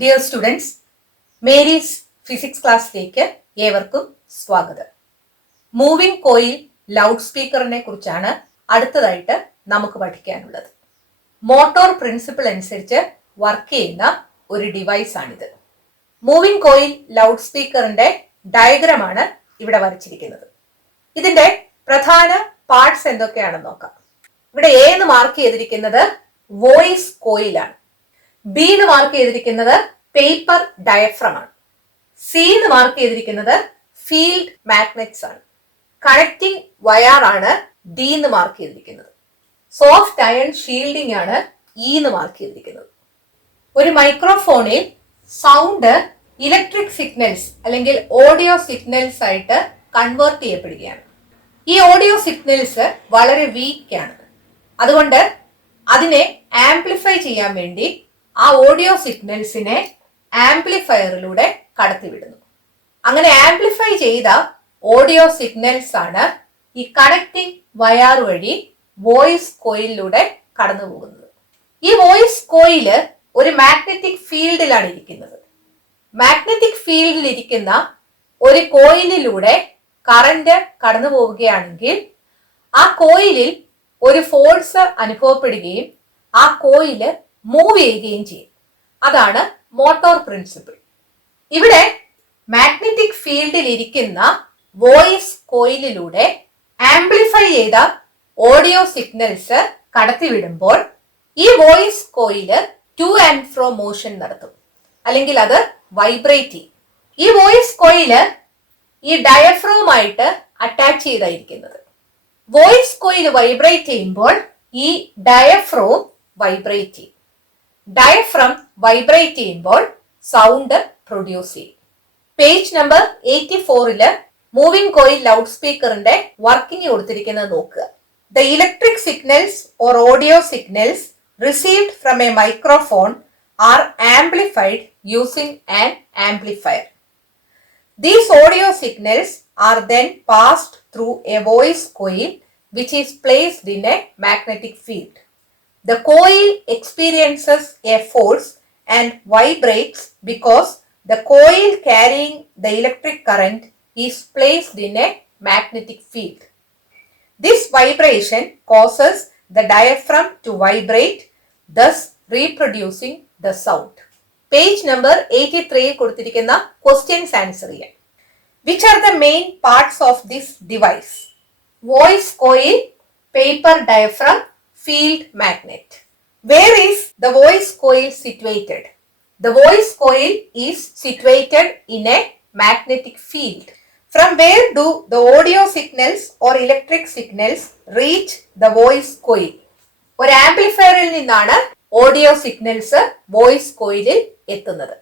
Dear students, Mary's physics ക്ലാസ്സിലേക്ക് ഏവർക്കും സ്വാഗതം. മൂവിംഗ് കോയിൽ ലൗഡ് സ്പീക്കറിനെ കുറിച്ചാണ് അടുത്തതായിട്ട് നമുക്ക് പഠിക്കാനുള്ളത്. മോട്ടോർ പ്രിൻസിപ്പിൾ അനുസരിച്ച് വർക്ക് ചെയ്യുന്ന ഒരു ഡിവൈസ് ആണിത്. മൂവിംഗ് കോയിൽ ലൗഡ് സ്പീക്കറിന്റെ ഡയഗ്രമാണ് ഇവിടെ വരച്ചിരിക്കുന്നത്. ഇതിന്റെ പ്രധാന പാർട്സ് എന്തൊക്കെയാണെന്ന് നോക്കാം. ഇവിടെ എ എന്ന് മാർക്ക് ചെയ്തിരിക്കുന്നത് വോയിസ് കോയിലാണ്. ബി എന്ന് മാർക്ക് ചെയ്തിരിക്കുന്നത് പേപ്പർ ഡയഫ്രം ആണ്. സി എന്ന് മാർക്ക് ചെയ്തിരിക്കുന്നത് ഫീൽഡ് മാഗ്നറ്റ്സ് ആണ്. കണക്റ്റിംഗ് വയർ ആണ് ഡി എന്ന് മാർക്ക് ചെയ്തിരിക്കുന്നത്. സോഫ്റ്റ് അയൺ ഷീൽഡിംഗ് ആണ് ഇ എന്ന് മാർക്ക് ചെയ്തിരിക്കുന്നത്. ഒരു മൈക്രോഫോണിൽ സൗണ്ട് ഇലക്ട്രിക് സിഗ്നൽസ് അല്ലെങ്കിൽ ഓഡിയോ സിഗ്നൽസ് ആയിട്ട് കൺവേർട്ട് ചെയ്യപ്പെടുകയാണ്. ഈ ഓഡിയോ സിഗ്നൽസ് വളരെ വീക്ക് ആണ്. അതുകൊണ്ട് അതിനെ ആംപ്ലിഫൈ ചെയ്യാൻ വേണ്ടി ആ ഓഡിയോ സിഗ്നൽസിനെ ആംപ്ലിഫയറിലൂടെ കടത്തിവിടുന്നു. അങ്ങനെ ആംപ്ലിഫൈ ചെയ്ത ഓഡിയോ സിഗ്നൽസ് ആണ് ഈ കണക്റ്റിംഗ് വയർ വഴി വോയിസ് കോയിലിലൂടെ കടന്നു പോകുന്നത്. ഈ വോയിസ് കോയില് ഒരു മാഗ്നറ്റിക് ഫീൽഡിലാണ് ഇരിക്കുന്നത്. മാഗ്നറ്റിക് ഫീൽഡിൽ ഇരിക്കുന്ന ഒരു കോയിലിലൂടെ കറന്റ് കടന്നു പോവുകയാണെങ്കിൽ ആ കോയിലിൽ ഒരു ഫോഴ്സ് അനുഭവപ്പെടുകയും ആ കോയില് മൂവ് ചെയ്യുകയും ചെയ്യും. അതാണ് മോട്ടോർ പ്രിൻസിപ്പിൾ. ഇവിടെ മാഗ്നറ്റിക് ഫീൽഡിൽ ഇരിക്കുന്ന വോയിസ് കോയിലിലൂടെ ആംപ്ലിഫൈ ചെയ്ത ഓഡിയോ സിഗ്നൽസ് കടത്തിവിടുമ്പോൾ ഈ voice coil to and fro motion നടത്തും, അല്ലെങ്കിൽ അത് വൈബ്രേറ്റ് ചെയ്യും. ഈ വോയിസ് കോയില് ഈ ഡയഫ്രവുമായിട്ട് അറ്റാച്ച് ചെയ്തായിരിക്കുന്നത്. വോയിസ് കോയിൽ വൈബ്രേറ്റ് ചെയ്യുമ്പോൾ ഈ ഡയഫ്രം വൈബ്രേറ്റ് ചെയ്യും. ഡയഫ്രം വൈബ്രേറ്റ് ചെയ്യുമ്പോൾ സൗണ്ട് പ്രൊഡ്യൂസ് ചെയ്യും. Page number 84 moving coil loud സ്പീക്കറിന്റെ വർക്കിംഗ് കൊടുത്തിരിക്കുന്നത് നോക്കുക. The electric signals or audio signals received from a microphone are amplified using an amplifier. These audio signals are then passed through a voice coil which is placed in a magnetic field. The coil experiences a force and vibrates because the coil carrying the electric current is placed in a magnetic field. This vibration causes the diaphragm to vibrate, thus reproducing the sound. Page number 83 കൊടുത്തിരിക്കുന്ന questions answer ചെയ്യാം. Which are the main parts of this device? Voice coil, paper diaphragm, field magnet. Where is the voice coil situated? The voice coil is situated in a magnetic field. From where do the audio signals or electric signals reach the voice coil? ഒരു ആംപ്ലിഫയറിൽ നിന്നാണ് audio signals voice കോയിലിൽ എത്തുന്നത്.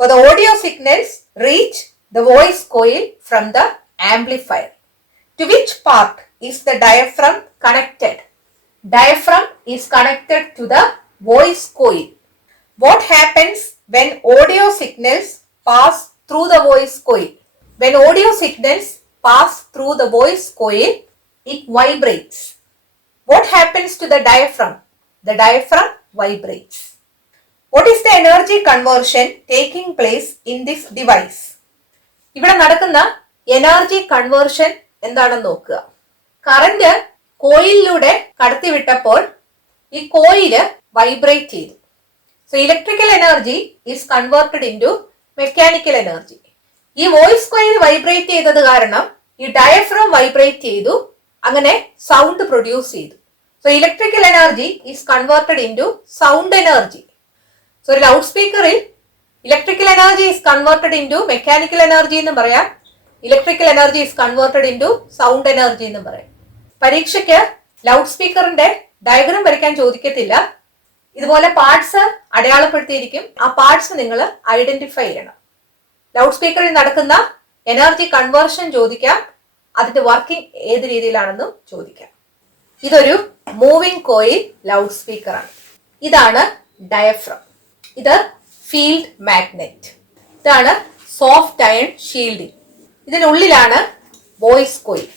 So the audio signals reach the voice coil from the amplifier. To which part is the diaphragm connected? Diaphragm is connected to the voice coil. What happens when audio signals pass through the voice coil? When audio signals pass through the voice coil, it vibrates. What happens to the diaphragm? The diaphragm vibrates. What is the energy conversion taking place in this device? ഇവിടെ നടക്കുന്ന energy conversion എന്താണെന്ന് നോക്കുക. Current കോയിലിലൂടെ കടത്തിവിട്ടപ്പോൾ ഈ coil vibrate ചെയ്തു. So electrical energy is converted into mechanical energy. ഈ voice coil vibrate ചെയ്തത് കാരണം ഈ ഡയഫ്രം വൈബ്രേറ്റ് ചെയ്തു, അങ്ങനെ സൗണ്ട് പ്രൊഡ്യൂസ് ചെയ്തു. So electrical energy is converted into sound energy. So ഒരു ലൗഡ് സ്പീക്കറിൽ electrical energy is converted into mechanical energy എന്നും പറയാം, electrical energy is converted into sound energy എന്നും പറയാം. പരീക്ഷയ്ക്ക് ലൗഡ് സ്പീക്കറിന്റെ ഡയഗ്രാം വരയ്ക്കാൻ ചോദിക്കത്തില്ല. ഇതുപോലെ പാർട്സ് അടയാളപ്പെടുത്തിയിരിക്കും. ആ പാർട്സ് നിങ്ങൾ ഐഡന്റിഫൈ ചെയ്യണം. ലൗഡ് സ്പീക്കറിൽ നടക്കുന്ന എനർജി കൺവേർഷൻ ചോദിക്കാം, അതിന്റെ വർക്കിംഗ് ഏത് രീതിയിലാണെന്നും ചോദിക്കാം. ഇതൊരു മൂവിംഗ് കോയിൽ ലൗഡ് സ്പീക്കറാണ്. ഇതാണ് ഡയഫ്രം, ഇത് ഫീൽഡ് മാഗ്നറ്റ്, ഇതാണ് സോഫ്റ്റ് അയൺ ഷീൽഡിംഗ്. ഇതിനുള്ളിലാണ് വോയിസ് കോയിൽ.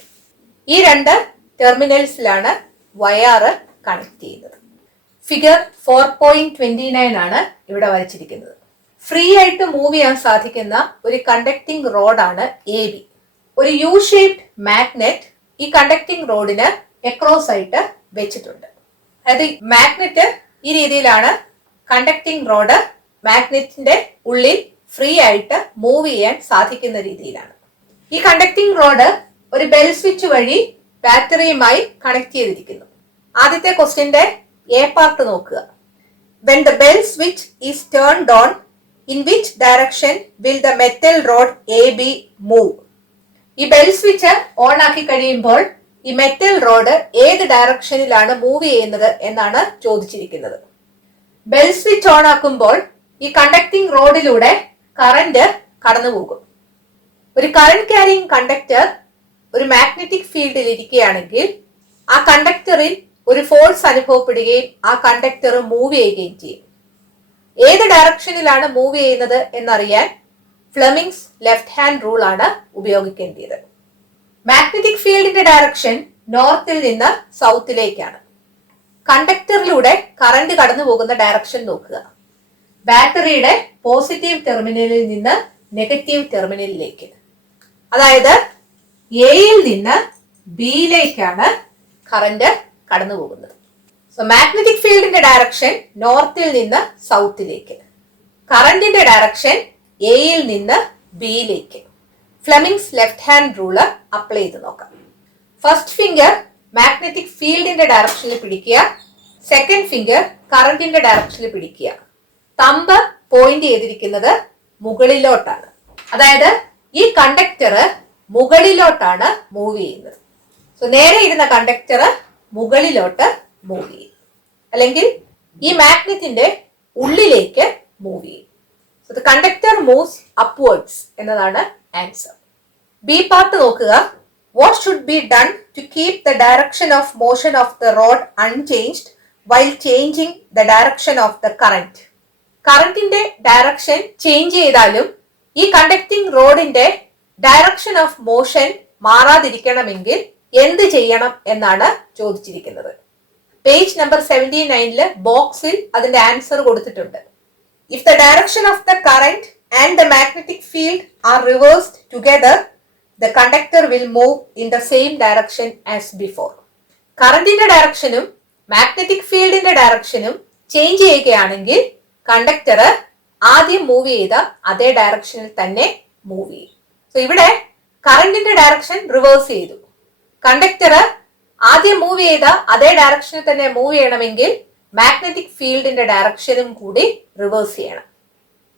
ഈ രണ്ട് ടെർമിനൽസിലാണ് വയറ് കണക്ട് ചെയ്യുന്നത്. ഫിഗർ 4.29 ആണ് ഇവിടെ വരച്ചിരിക്കുന്നത്. ഫ്രീ ആയിട്ട് മൂവ് ചെയ്യാൻ സാധിക്കുന്ന ഒരു കണ്ടക്ടിംഗ് റോഡാണ് AB. ഒരു യു ഷേപ്ഡ് മാഗ്നെറ്റ് ഈ കണ്ടക്ടിംഗ് റോഡിന് എക്രോസ് ആയിട്ട് വെച്ചിട്ടുണ്ട്. അതായത് മാഗ്നെറ്റ് ഈ രീതിയിലാണ് കണ്ടക്ടിംഗ് റോഡ് മാഗ്നറ്റിന്റെ ഉള്ളിൽ ഫ്രീ ആയിട്ട് മൂവ് ചെയ്യാൻ സാധിക്കുന്ന രീതിയിലാണ്. ഈ കണ്ടക്ടിംഗ് റോഡ് ഒരു ബെൽ സ്വിച്ച് വഴി ബാറ്ററിയുമായി കണക്ട് ചെയ്തിരിക്കുന്നു. ആദ്യത്തെ ക്വസ്റ്റ്യന്റെ എ പാർട്ട് നോക്കുക. When the bell switch is turned on, in which direction will the metal rod AB move? ഈ ബെൽ സ്വിച്ച് ഓൺ ആക്കി കഴിയുമ്പോൾ ഈ മെറ്റൽ റോഡ് ഏത് ഡയറക്ഷനിലാണ് മൂവ് ചെയ്യുന്നത് എന്നാണ് ചോദിച്ചിരിക്കുന്നത്. ബെൽ സ്വിച്ച് ഓൺ ആക്കുമ്പോൾ ഈ കണ്ടക്ടിംഗ് റോഡിലൂടെ കറന്റ് കടന്നു പോകും. ഒരു കറന്റ് ക്യാരിയിങ് കണ്ടക്ടർ ഒരു മാഗ്നറ്റിക് ഫീൽഡിൽ ഇരിക്കുകയാണെങ്കിൽ ആ കണ്ടക്ടറിൽ ഒരു ഫോഴ്സ് അനുഭവപ്പെടുകയും ആ കണ്ടക്ടർ മൂവ് ചെയ്യുകയും ചെയ്യും. ഏത് ഡയറക്ഷനിലാണ് മൂവ് ചെയ്യുന്നത് എന്നറിയാൻ ഫ്ലെമിങ്സ് ലെഫ്റ്റ് ഹാൻഡ് റൂൾ ആണ് ഉപയോഗിക്കേണ്ടത്. മാഗ്നറ്റിക് ഫീൽഡിന്റെ ഡയറക്ഷൻ നോർത്തിൽ നിന്ന് സൗത്തിലേക്കാണ്. കണ്ടക്ടറിലൂടെ കറന്റ് കടന്നു പോകുന്ന ഡയറക്ഷൻ നോക്കുക. ബാറ്ററിയുടെ പോസിറ്റീവ് ടെർമിനലിൽ നിന്ന് നെഗറ്റീവ് ടെർമിനലിലേക്ക്, അതായത് എയിൽ നിന്ന് ബിയിലേക്കാണ് കറന്റ് കടന്നു പോകുന്നത്. സോ മാഗ്നറ്റിക് ഫീൽഡിന്റെ ഡയറക്ഷൻ നോർത്തിൽ നിന്ന് സൗത്തിലേക്ക്, കറന്റിന്റെ ഡയറക്ഷൻ എയിൽ നിന്ന് ബിയിലേക്ക്. Fleming's left hand rule apply ചെയ്ത് നോക്കാം. ഫസ്റ്റ് ഫിംഗർ മാഗ്നറ്റിക് ഫീൽഡിന്റെ ഡയറക്ഷനിൽ പിടിക്കുക, സെക്കൻഡ് ഫിംഗർ കറന്റിന്റെ ഡയറക്ഷനിൽ പിടിക്കുക. തമ്പ് പോയിന്റ് ചെയ്തിരിക്കുന്നത് മുകളിലോട്ടാണ്, അതായത് ഈ കണ്ടക്ടർ മുകളിലോട്ടാണ് മൂവ് ചെയ്യുന്നത്. സോ നേരെ ഇരുന്ന കണ്ടക്ടർ മുകളിലോട്ട് മൂവ് ചെയ്യും, അല്ലെങ്കിൽ ഈ മാഗ്നറ്റിന്റെ ഉള്ളിലേക്ക് മൂവ് ചെയ്യും. So the conductor moves upwards എന്നതാണ് ആൻസർ. ബി പാർട്ട് നോക്കുക. What should be done to keep the direction of motion of the rod unchanged while changing the direction of the current? കറന്റിന്റെ direction change ചെയ്താലും ഈ conducting റോഡിന്റെ direction of motion മാറാതിരിക്കണമെങ്കിൽ എന്ത് ചെയ്യണം എന്നാണ് ചോദിച്ചിരിക്കുന്നത്. പേജ് നമ്പർ 79 ബോക്സിൽ അതിന്റെ ആൻസർ കൊടുത്തിട്ടുണ്ട്. If the direction of the current and the magnetic field are reversed together, the conductor will move in the same direction as before. കറന്റിന്റെ ഡയറക്ഷനും മാഗ്നറ്റിക് ഫീൽഡിന്റെ ഡയറക്ഷനും ചേഞ്ച് ചെയ്യുകയാണെങ്കിൽ കണ്ടക്ടർ ആദ്യം മൂവ് ചെയ്ത അതേ ഡയറക്ഷനിൽ തന്നെ മൂവ് ചെയ്യും. സോ ഇവിടെ കറന്റിന്റെ ഡയറക്ഷൻ റിവേഴ്സ് ചെയ്തു. കണ്ടക്ടർ ആദ്യം മൂവ് ചെയ്ത അതേ ഡയറക്ഷനിൽ തന്നെ മൂവ് ചെയ്യണമെങ്കിൽ മാഗ്നറ്റിക് ഫീൽഡിന്റെ ഡയറക്ഷനും കൂടി റിവേഴ്സ് ചെയ്യണം.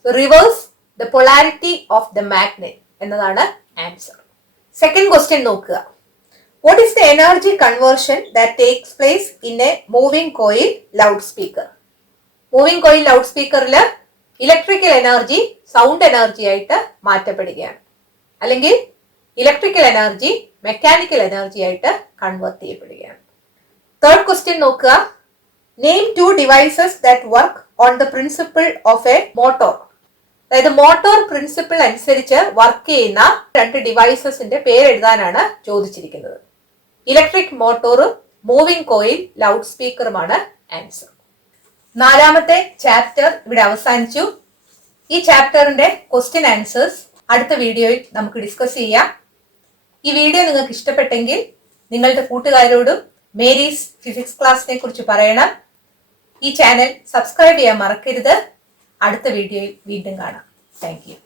So reverse the polarity of the magnet എന്നതാണ് ആൻസർ. സെക്കൻഡ് ക്വസ്റ്റ്യൻ നോക്കുക. What is the energy conversion that takes place in a moving coil loudspeaker? Moving coil loud സ്പീക്കറിൽ ഇലക്ട്രിക്കൽ എനർജി സൗണ്ട് എനർജി ആയിട്ട് മാറ്റപ്പെടുകയാണ്, അല്ലെങ്കിൽ electrical energy mechanical energy ആയിട്ട് convert ചെയ്യപ്പെടുകയാണ്. Third question നോക്കുക. Name 2 devices that work on the principle of a motor. അതായത് motor principle അനുസരിച്ച് work ചെയ്യുന്ന 2 ഡിവൈസസിന്റെ പേരെഴുതാനാണ് ചോദിച്ചിരിക്കുന്നത്. ഇലക്ട്രിക് മോട്ടോറും മൂവിംഗ് കോയിൽ ലൗഡ് സ്പീക്കറുമാണ് ആൻസർ. 4ാമത്തെ ചാപ്റ്റർ ഇവിടെ അവസാനിച്ചു. ഈ ചാപ്റ്ററിന്റെ ക്വസ്റ്റ്യൻ ആൻസേഴ്സ് അടുത്ത വീഡിയോയിൽ നമുക്ക് ഡിസ്കസ് ചെയ്യാം. ഈ വീഡിയോ നിങ്ങൾക്ക് ഇഷ്ടപ്പെട്ടെങ്കിൽ നിങ്ങളുടെ കൂട്ടുകാരോടും മേരീസ് ഫിസിക്സ് ക്ലാസ്സിനെ കുറിച്ച് പറയണം. ഈ ചാനൽ സബ്സ്ക്രൈബ് ചെയ്യാൻ മറക്കരുത്. അടുത്ത വീഡിയോയിൽ വീണ്ടും കാണാം. Thank you.